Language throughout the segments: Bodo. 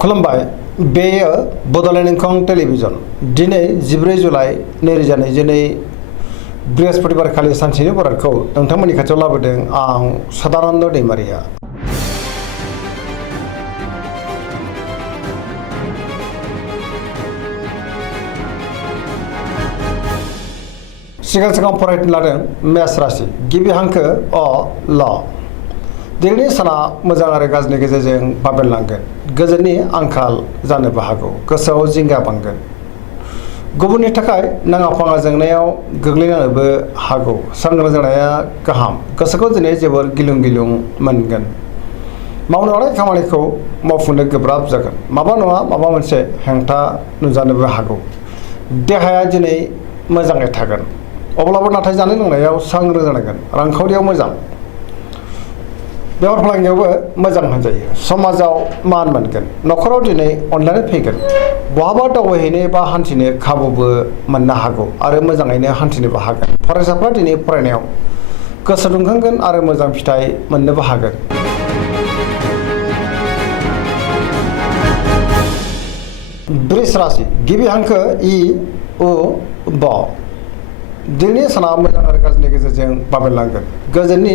खुलुमबाय बेयो बड'लेण्ड इंखं टेलिभिजन दिनै 14 जुलाइ 2022 बृहस्पतिबार खालि सानसेनि बरादखौ नोंथांमोननि खाथियाव लाबोदों आं सदानन्द दैमारिया। सिगां फरायनो लादों मेष राशि गिबि हांखो अ ल। दिनैनि साना मोजां आरो गाज्रिनि गेजेरजों बाबेनलांगोन। गोजोननि आंखाल जानोबो हागौ। गोसोआव जिंगा बांगोन। गुबुननि थाखाय नाङा फाङा जेंनायाव गोग्लैनोबो हागौ। सांग्रां जानाया गाहाम। गोसोखौ दिनै जोबोर गिलुं गिलुं मोनगोन। मावनो लानाय खामानिखौ मावफुंनो गोब्राब जागोन। माबा नङा माबा मोनसे हेंथा नुजानोबो हागौ। देहाया दिनै मोजाङै थागोन। अब्लाबो नाथाय जानाय लोंनायाव सांग्रां जानांगोन। रांखावरियाव मोजां। बेफार फालांगियावबो मोजां होनजायो। समाजाव मान मोनगोन। न'खराव दिनै अनलायनाय फैगोन। बहाबा दावबायहैनो एबा हान्थिनो खाबुबो मोननो हागौ आरो मोजाङैनो हान्थिनोबो हागोन। फरायसाफ्रा दिनै फरायनायाव गोसो दुंखांगोन आरो मोजां फिथाइ मोननोबो हागोन। वृष राशि गिबि हांखो इ उ ब। दिनैनि साना मोजां आरो गाज्रिनि गेजेरजों बाबेनलांगोन। गोजोननि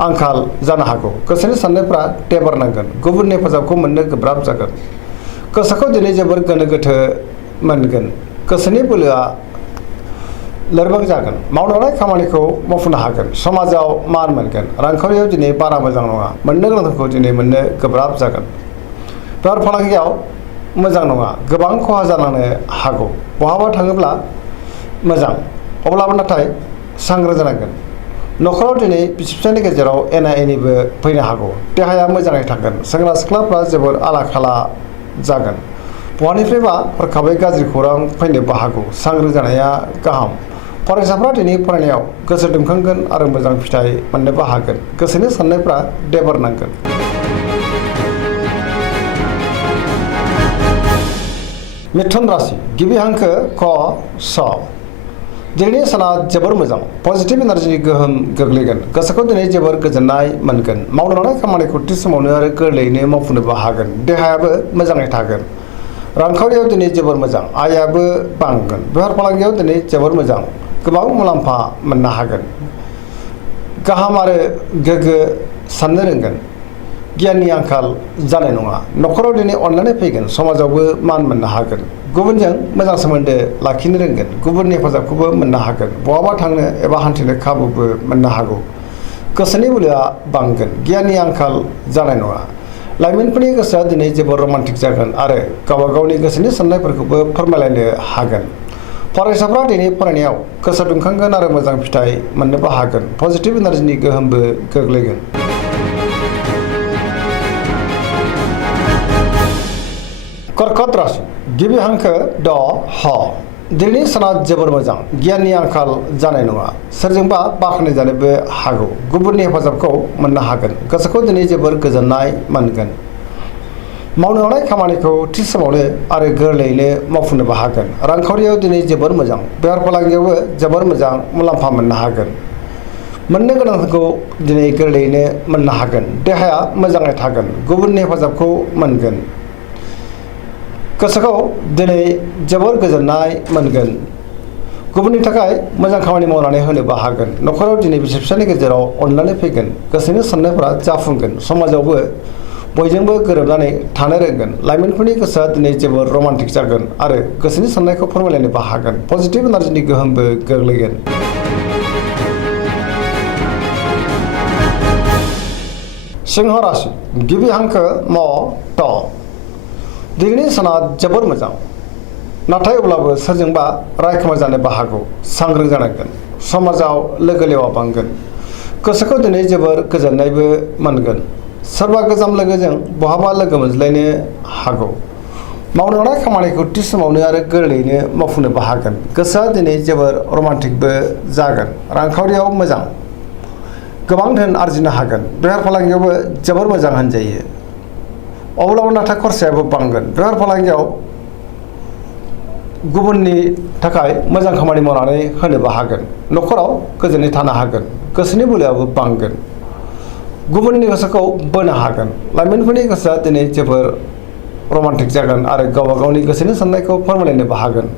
आंखाल जानो हागौ। गोसोनि साननायफ्रा टेबारनांगोन। गुबुननि हेफाजाबखौ मोननो गोब्राब जागोन। गोसोखौ दिनै जोबोर गोनो गोथो मोनगोन। गोसोनि बोलोआ लोरबां जागोन। मावनो लानाय खामानिखौ मावफुंनो हागोन। समाजाव मान मोनगोन। रांखावरियाव दिनै बारा मोजां नङा। मोननो गोनांखौ दिनै मोननो गोब्राब जागोन। बेफार फालांगियाव मोजां नङा। गोबां खहा जालांनो हागौ। बहाबा थाङोब्ला मोजां अब्लाबो नाथाय सांग्रां जानांगोन। न'खराव दिनै बिसि फिसायनि गेजेराव एना एनिबो फैनो हागौ। देहाया मोजाङै थागोन। सेंग्रा सिख्लाफ्रा जोबोर आला खाला जागोन। बहानिफ्रायबा हरखाबै गाज्रि खौरां फैनोबो हागौ। सांग्रां जानाया गाहाम। फरायसाफ्रा दिनै फरायनायाव गोसो दुंखांगोन आरो मोजां फिथाइ मोननोबो हागोन। गोसोनि साननायफ्रा देबारनांगोन। मिथुन राशि गिबि हांखो क स। दिनैनि साना जोबोर मोजां। पजिटिभ एनार्जिनि गोहोम गोग्लैगोन। गोसोखौ दिनै जोबोर गोजोननाय मोनगोन। मावनो लानाय खामानिखौ थि समावनो आरो गोरलैयैनो मावफुंनोबो हागोन। देहायाबो मोजाङै थागोन। रांखावरियाव दिनै जोबोर मोजां। आयाबो बांगोन। बेफार फालांगियाव दिनै जोबोर मोजां। गोबां मुलाम्फा मोननो हागोन। गाहाम आरो गोग्गो साननो रोंगोन। गियाननि आंखाल जानाय नङा। न'खराव दिनै अनलायनाय फैगोन। समाजावबो मान मोननो हागोन। गुबुनजों मोजां सोमोन्दो लाखिनो रोंगोन। गुबुननि हेफाजाबखौबो मोननो हागोन। बहाबा थांनो एबा हान्थिनो खाबुबो मोननो हागौ। गोसोनि बोलोआ बांगोन। गियाननि आंखाल जानाय नङा। लाइमोनफोरनि गोसोआ दिनै जोबोर रमान्टिक जागोन आरो गावबा गावनि गोसोनि साननायफोरखौबो फोरमायलायनो हागोन। फरायसाफ्रा दिनै फरायनायाव गोसो दुंखांगोन आरो मोजां फिथाइ मोननोबो हागोन। पजिटिभ एनार्जिनि गोहोमबो गोग्लैगोन। कर्कट राशि गिबि हांखो ड ह। दिनैनि साना जोबोर मोजां। गियाननि आंखाल जानाय नङा। सोरजोंबा बाख्नाय जानोबो हागौ। गुबुननि हेफाजाबखौ मोननो हागोन। गोसोखौ दिनै जोबोर गोजोननाय मोनगोन। मावनो लानाय खामानिखौ थि समावनो आरो गोरलैयैनो मावफुंनोबो हागोन। रांखावरियाव दिनै जोबोर मोजां। बेफार फालांगियावबो जोबोर मोजां मुलाम्फा मोननो हागोन। मोननो गोनांखौ दिनै गोरलैयैनो मोननो हागोन। देहाया मोजाङै थागोन। गुबुननि हेफाजाबखौ मोनगोन। गोसोखौ दिनै जोबोर गोजोननाय मोनगोन। गुबुननि थाखाय मोजां खामानि मावनानै होनोबो हागोन। न'खराव दिनै बिसि फिसायनि गेजेराव अनलायनाय फैगोन। गोसोनि साननायफ्रा जाफुंगोन। समाजावबो बयजोंबो गोरोबनानै थानो रोंगोन। लाइमोनफोरनि गोसोआ दिनै जोबोर रमान्टिक जागोन आरो गोसोनि साननायखौ फोरमायलायनोबो हागोन। पजिटिभ एनार्जिनि गोहोमबो गोग्लैगोन। सिंह राशि गिबि हांखो म ट। दिनैनि साना जोबोर मोजां। नाथाय अब्लाबो सोरजोंबा रायखोमा जानोबो हागौ। सांग्रां जानांगोन। समाजाव लोगो लेवा बांगोन। गोसोखौ दिनै जोबोर गोजोननायबो मोनगोन। सोरबा गोजाम लोगोजों बहाबा लोगो मोनज्लायनो हागौ। मावनो लानाय खामानिखौ थि समावनो आरो गोरलैयैनो मावफुंनोबो हागोन। गोसोआ दिनै जोबोर रमान्टिकबो जागोन। रांखावरियाव मोजां। गोबां धोन आरजिनो हागोन। बेफार फालांगियावबो जोबोर मोजां होनजायो। अब्लाबो नाथाय खरसायाबो बांगोन। बेफार फालांगियाव गुबुननि थाखाय मोजां खामानि मावनानै होनोबो हागोन। न'खराव गोजोनै थानो हागोन। गोसोनि बोलोआबो बांगोन। गुबुननि गोसोखौ बोनो हागोन। लाइमोनफोरनि गोसोआ दिनै जोबोर रमान्टिक जागोन आरो गावबा गावनि गोसोनि साननायखौ फोरमायलायनोबो हागोन।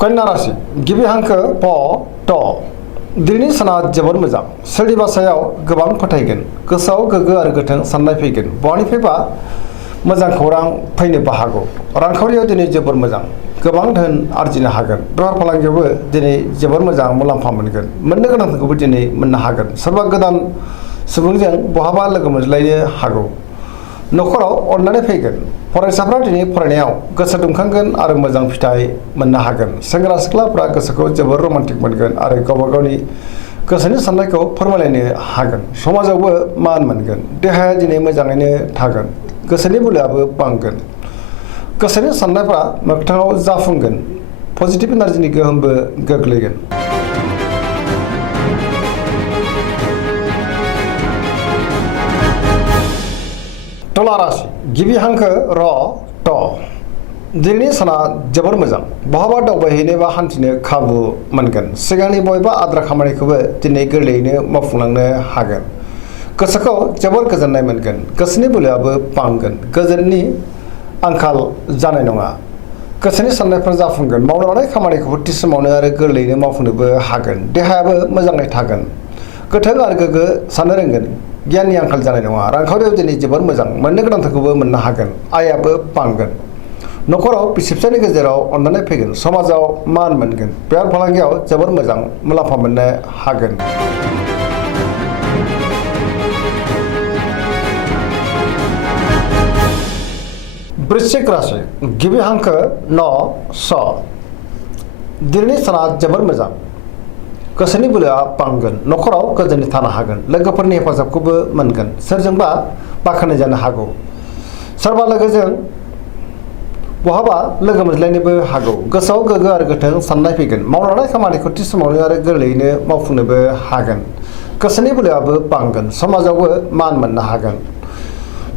कन्या राशि गिबि हांखो प ट दिनैनि साना जोबोर मोजां सोरनिबा सायाव गोबां फोथायगोन गोसोआव गोग्गो आरो गोथों साननाय फैगोन बहानिफ्रायबा मोजां खौरां फैनोबो हागौ रांखावरियाव दिनै जोबोर मोजां गोबां धोन आरजिनो हागोन बेफार फालांगियावबो दिनै जोबोर मोजां मुलाम्फा मोनगोन मोननो गोनांखौबो दिनै मोननो हागोन सोरबा गोदान सुबुंजों बहाबा लोगो मोनज्लायनो हागौ न'खराव अननानै फैगोन फरायसाफ्रा दिनै फरायनायाव गोसो दुंखांगोन आरो मोजां फिथाइ मोननो हागोन सेंग्रा सिख्लाफ्रा गोसोखौ जोबोर रमान्टिक मोनगोन आरो गावबा गावनि गोसोनि साननायखौ फोरमायलायनो हागोन समाजावबो मान मोनगोन देहाया दिनै मोजाङैनो थागोन गोसोनि बोलोआबो बांगोन गोसोनि साननायफ्रा मोगथाङाव जाफुंगोन पजिटिभ एनार्जिनि गोहोमबो गोग्लैगोन। तुला राशि गिबि हांखो र ट दिनैनि साना जोबोर मोजां बहाबा दावबायहैनो बा हान्थिनो खाबु मोनगोन सिगांनि बबेबा आद्रा खामानिखौबो दिनै गोरलैयैनो मावफुंलांनो हागोन गोसोखौ जोबोर गोजोननाय मोनगोन गोसोनि बोलोआबो बांगोन गोजोननि आंखाल जानाय नङा गोसोनि साननायफ्रा जाफुंगोन मावनो लानाय खामानिखौबो थि समावनो आरो गोरलैयैनो मावफुंनोबो हागोन देहायाबो मोजाङै थागोन गोथों आरो गोग्गो साननो रोंगोन गियाननि आंखाल जानाय नङा रांखावरियाव दिनै जोबोर मोजां मोननो गोनांखौबो मोननो हागोन आयाबो बांगोन न'खराव बिसि फिसायनि गेजेराव अननानै फैगोन समाजाव मान मोनगोन बेफार फालांगियाव जोबोर मोजां मुलाम्फा मोननो हागोन। वृश्चिक राशि गिबि हांखो न स दिनैनि साना जोबोर मोजां गोसोनि बोलोआ बांगोन न'खराव गोजोनै थानो हागोन लोगोफोरनि हेफाजाबखौबो मोनगोन सोरजोंबा बाख्नाय जानो हागौ सोरबा लोगोजों बहाबा लोगो मोनज्लायनोबो हागौ गोसोआव गोग्गो आरो गोथों साननाय फैगोन मावनो लानाय खामानिखौ थि समावनो आरो गोरलैयैनो मावफुंनोबो हागोन गोसोनि बोलोआबो बांगोन समाजावबो मान मोननो हागोन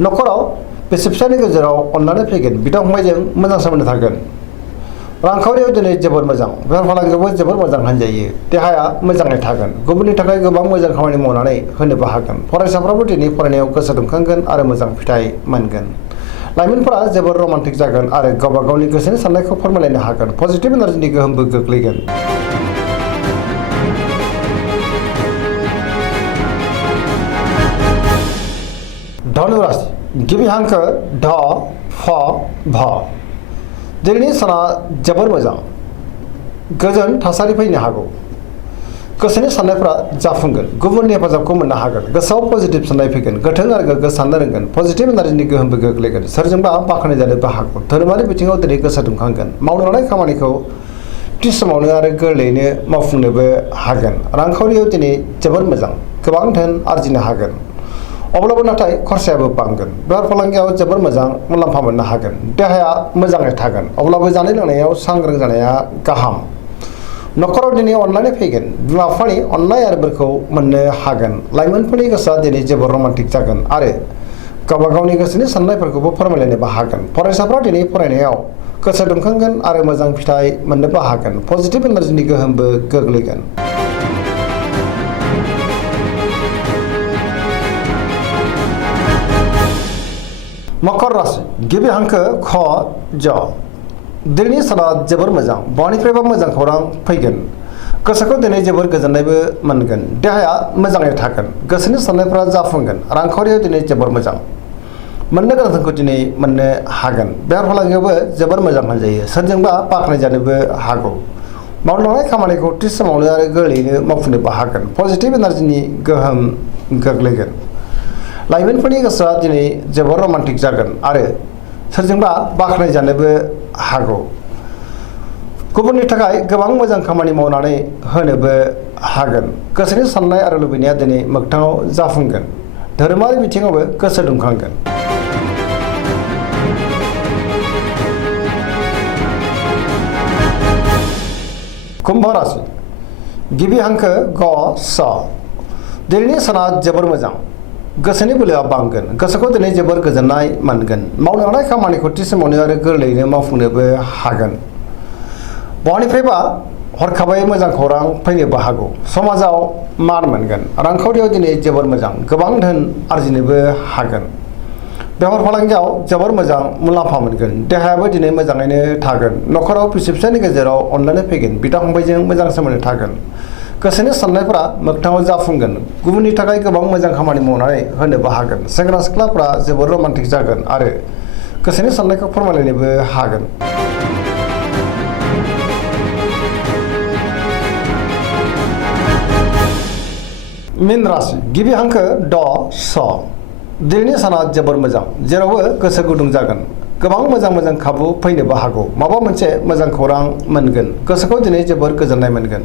न'खराव बिसि फिसायनि गेजेराव अननानै फैगोन बिदा फंबायजों मोजां सोमोन्दो थागोन रांखावरियाव दिनै जोबोर मोजां बेफार फालांगियावबो जोबोर मोजां होनजायो देहाया मोजाङै थागोन गुबुननि थाखाय गोबां मोजां खामानि मावनानै होनोबो हागोन फरायसाफ्राबो दिनै फरायनायाव गोसो दुंखांगोन आरो मोजां फिथाइ मोनगोन लाइमोनफोरा जोबोर रमान्टिक जागोन आरो गावबा गावनि गोसोनि साननायखौ फोरमायलायनो हागोन पजिटिभ एनार्जिनि गोहोमबो गोग्लैगोन। धनु राशि गिबि हांखो ढ फ भ दिनैनि साना जोबोर मोजां गोजोन थासारि फैनो हागौ गोसोनि साननायफ्रा जाफुंगोन गुबुननि हेफाजाबखौ मोननो हागोन गोसोआव पजिटिभ साननाय फैगोन गोथों आरो गोग्गो साननो रोंगोन पजिटिभ एनार्जिनि गोहोमबो गोग्लैगोन सोरजोंबा बाख्नाय जानोबो हागौ धोरोमारि बिथिङाव दिनै गोसो दुंखांगोन मावनो लानाय खामानिखौ थि समावनो आरो गोरलैयैनो मावफुंनोबो हागोन रांखावरियाव दिनै जोबोर मोजां गोबां धोन आरजिनो हागोन अब्लाबो नाथाय खरसायाबो बांगोन बेफार फालांगियाव जोबोर मोजां मुलाम्फा मोननो हागोन देहाया मोजाङै थागोन अब्लाबो जानाय लोंनायाव सांग्रां जानाया गाहाम न'खराव दिनै अननानै फैगोन बिमा बिफानि अननाय आरो बोरखौ मोननो हागोन लाइमोनफोरनि गोसोआ दिनै जोबोर रमान्टिक जागोन आरो गावबा गावनि गोसोनि साननायफोरखौबो फोरमायलायनोबो हागोन फरायसाफ्रा दिनै फरायनायाव गोसो दुंखांगोन आरो मोजां फिथाइ मोननोबो हागोन पजिटिभ एनार्जिनि गोहोमबो गोग्लैगोन। मकर राशि गिबि हांखो ख ज दिनैनि साना जोबोर मोजां बहानिफ्रायबा मोजां खौरां फैगोन गोसोखौ दिनै जोबोर गोजोननायबो मोनगोन देहाया मोजाङै थागोन गोसोनि साननायफ्रा जाफुंगोन रांखावरियाव दिनै जोबोर मोजां मोननो गोनांखौ दिनै मोननो हागोन बेफार फालांगियावबो जोबोर मोजां होनजायो सोरजोंबा बाख्नाय जानोबो हागौ मावनो लानाय खामानिखौ थि समावनो आरो गोरलैयैनो मावफुंनोबो हागोन पजिटिभ एनार्जिनि गोहोम गोग्लैगोन लाइमोनफोरनि गोसोआ दिनै जोबोर रमान्टिक जागोन आरो सोरजोंबा बाख्नाय जानोबो हागौ गुबुननि थाखाय गोबां मोजां खामानि मावनानै होनोबो हागोन गोसोनि साननाय आरो लुबैनाया दिनै मोगथाङाव जाफुंगोन धोरोमारि बिथिङावबो गोसो दुंखांगोन। कुम्भ राशि गिबि हांखो ग स दिनैनि साना जोबोर मोजां गोसोनि बोलोआ बांगोन गोसोखौ दिनै जोबोर गोजोननाय मोनगोन मावनो लानाय खामानिखौ थि समावनो आरो गोरलैयैनो मावफुंनोबो हागोन बहानिफ्रायबा हरखाबै मोजां खौरां फैनोबो हागौ। समाजाव मान मोनगोन। रांखावरियाव दिनै जोबोर मोजां, गोबां धोन आरजिनोबो हागोन। बेफार फालांगियाव जोबोर मोजां मुलाम्फा मोनगोन। देहायाबो दिनै मोजाङैनो थागोन। न'खराव बिसि फिसायनि गेजेराव अनलायनाय फैगोन। बिदा फंबायजों मोजां सोमोन्दो थागोन। गोसोनि साननायफोरा मोगथाङाव जाफुंगोन। गुबुननि थाखाय गोबां मोजां खामानि मावनानै होनोबो हागोन। सेंग्रा सिख्लाफ्रा जोबोर रमान्टिक जागोन आरो गोसोनि साननायखौ फोरमायलायनोबो हागोन। मीन राशि गिबि हांखो ड स। दिनैनि साना जोबोर मोजां, जेरावबो गोसो गुदुं जागोन। गोबां मोजां खाबु फैनोबो हागौ। माबा मोनसे मोजां खौरां मोनगोन। गोसोखौ दिनै जोबोर गोजोननाय मोनगोन।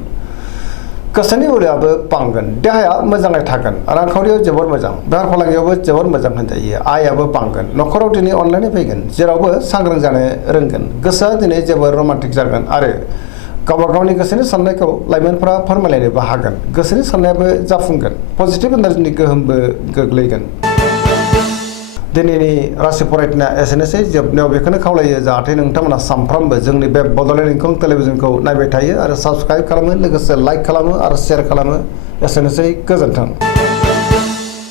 गोसोनि बोलोआबो बांगोन। देहाया मोजाङै थागोन। रांखावरियाव जोबोर मोजां। बेफार फालांगियावबो जोबोर मोजां होनजायो। आयाबो बांगोन। न'खराव दिनै अनलायनाय फैगोन। जेरावबो सांग्रां जानो रोंगोन। गोसोआ दिनै जोबोर रमान्टिक जागोन आरो गावबा गावनि गोसोनि साननायखौ लाइमोनफोरा फोरमायलायनोबो हागोन। गोसोनि साननायाबो जाफुंगोन। पजिटिभ एनार्जिनि गोहोमबो गोग्लैगोन। दिनैनि राशि फरायथिना एसेनोसै। जोबनायाव बेखौनो खावलायो जाहाथे नोंथांमोना सानफ्रामबो जोंनि बे बड'लेण्ड इंखं टेलिभिजनखौ नायबाय थायो आरो साबस्क्राइब खालामो, लोगोसे लाइक खालामो आरो शेयार खालामो। एसेनोसै, गोजोन्थों।